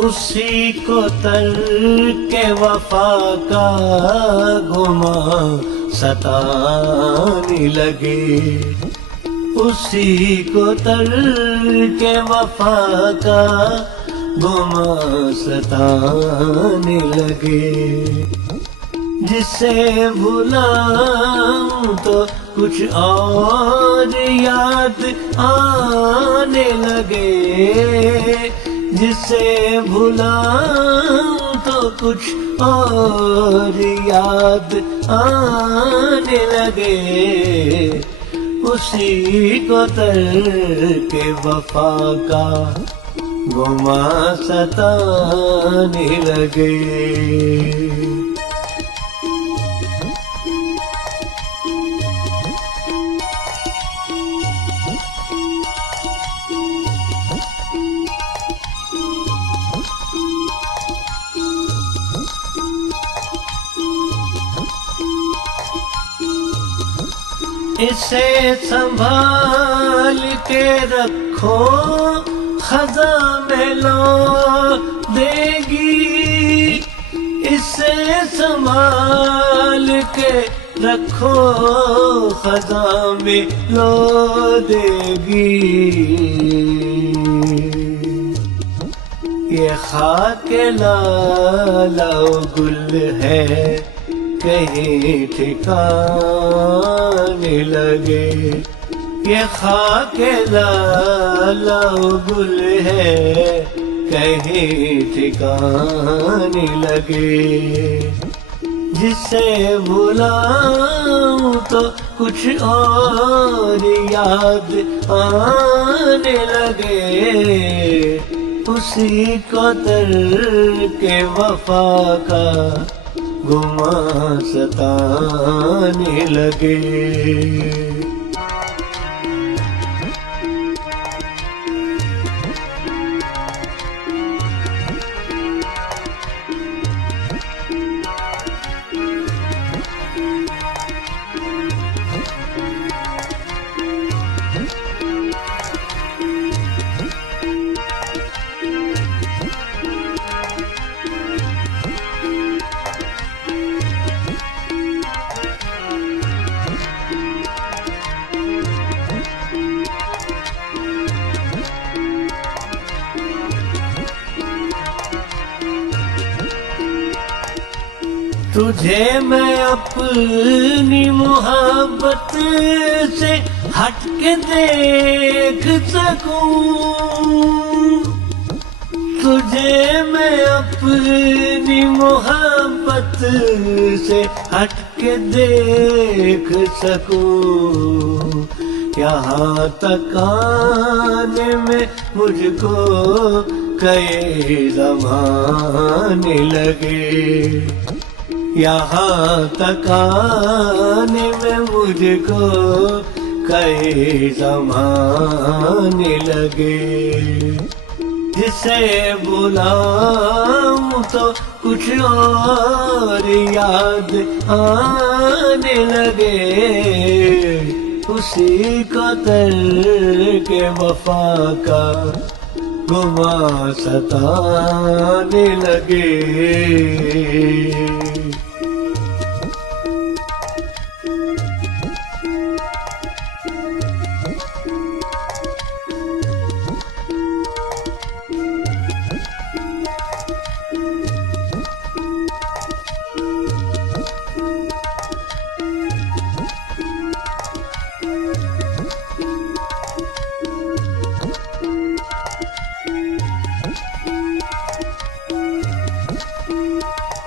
اسی کو ترک وفا کا گماں ستانے لگے، اسی کو ترک وفا کا گماں ستانے لگے، جسے بھلاؤں تو کچھ اور یاد آنے لگے، جسے بھلاؤں تو کچھ اور یاد آنے لگے، اسی کو ترک وفا کا گماں ستانے لگے۔ اسے سنبھال کے رکھو خزاں میں لو دے گی، اسے سنبھال کے رکھو خزاں میں لو دے گی، یہ خاک لالا و گل ہے کہیں ٹھکانے لگے، یہ خاک لالا و گل ہے کہیں ٹھکانے لگے، جسے بھلاؤں تو کچھ اور یاد آنے لگے، اسی کو ترک وفا کا گماں ستانے لگے۔ تجھے میں اپنی محبت سے ہٹ کے دیکھ سکوں، تجھے میں اپنی محبت سے ہٹ کے دیکھ سکوں، یہاں تک آنے میں مجھ کو کئی زمانے لگے، یہاں تک آنے میں مجھ کو کئی زمانے لگے، جسے بلاؤں تو کچھ اور یاد آنے لگے، اسی کو ترک وفا کا گماں ستانے لگے۔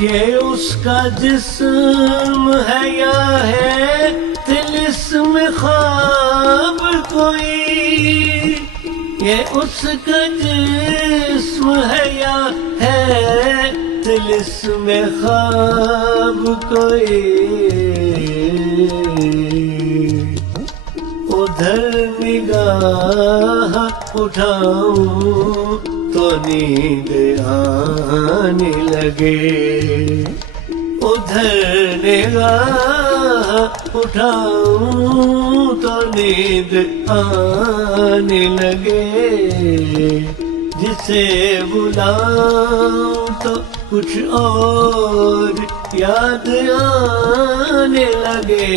یہ اس کا جسم ہے یا ہے طلسم خواب کوئی، یہ اس کا جسم ہے یا ہے طلسم خواب کوئی، ادھر نگاہ اٹھاؤں تو نیند آنے لگے، ادھر نگاہ اٹھاؤں تو نیند آنے لگے، جسے بلاؤں تو کچھ اور یاد آنے لگے،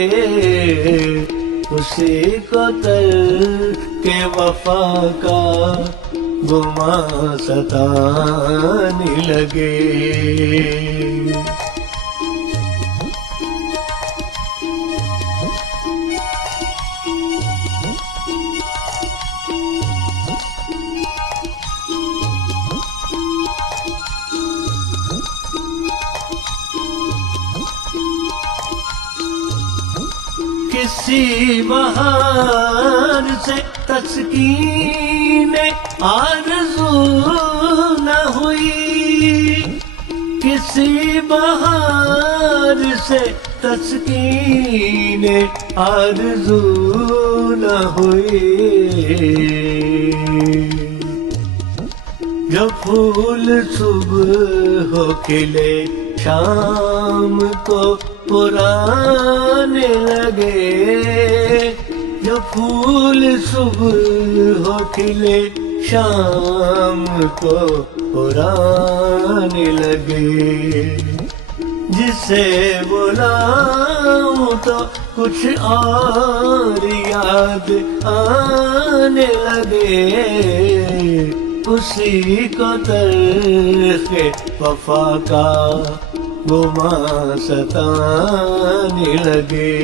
اسی کو ترک وفا کا گماں ستانے لگے۔ کسی بہار سے تسکین آرزو نہ ہوئی، کسی بہار سے تسکین آرزو نہ ہوئی، جو پھول صبح ہو کھلے شام کو پرانے لگے، جو پھول صبح ہو کھلے شام کو پرانے لگے، جسے بلاؤں تو کچھ اور یاد آنے لگے، اسی کو ترک وفا کا گماں ستانے لگے۔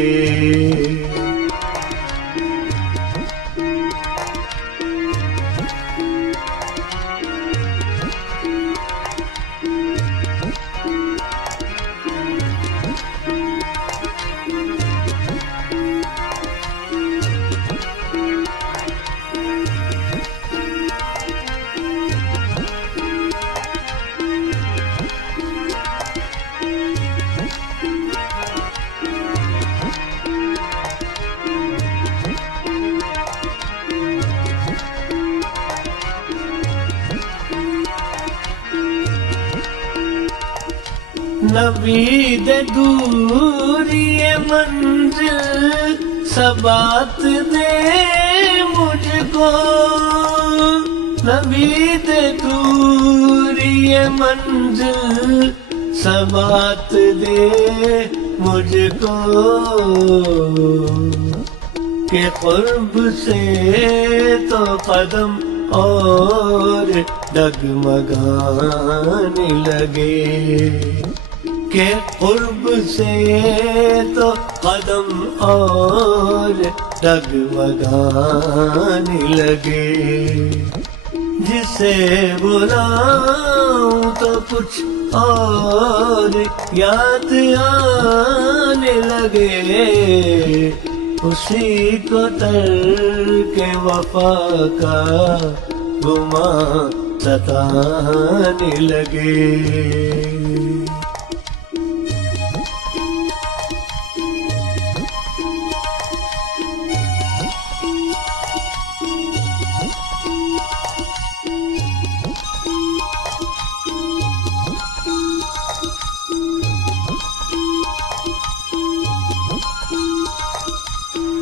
نوید دوری منزل ثبات دے مجھ کو، نوید دوری منزل ثبات دے مجھ کو، کہ قرب سے تو قدم اور ڈگمگانے لگے، کہ قرب سے تو قدم اور ڈگمگانے لگے، جسے بلاؤں تو کچھ اور یاد آنے لگے، اسی کو ترک وفا کا گماں ستانے لگے۔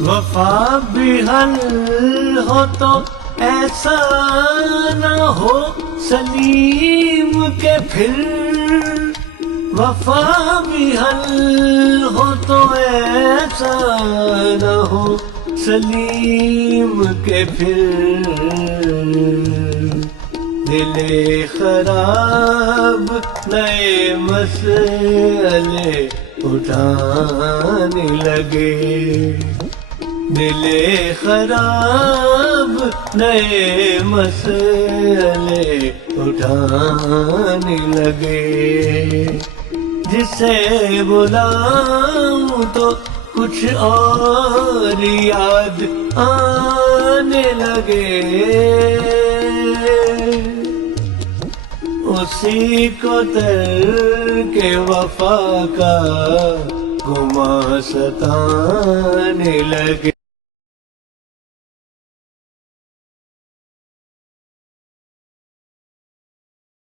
وفا بھی حل ہو تو ایسا نہ ہو سلیم کے پھر، وفا بھی حل ہو تو ایسا نہ ہو سلیم کے پھر، دل خراب نئے مسئلے اٹھانے لگے، دل خراب نئے مسئلے اٹھانے لگے، جسے بلاؤں تو کچھ اور یاد آنے لگے، اسی کو ترک وفا کا گماں ستانے لگے۔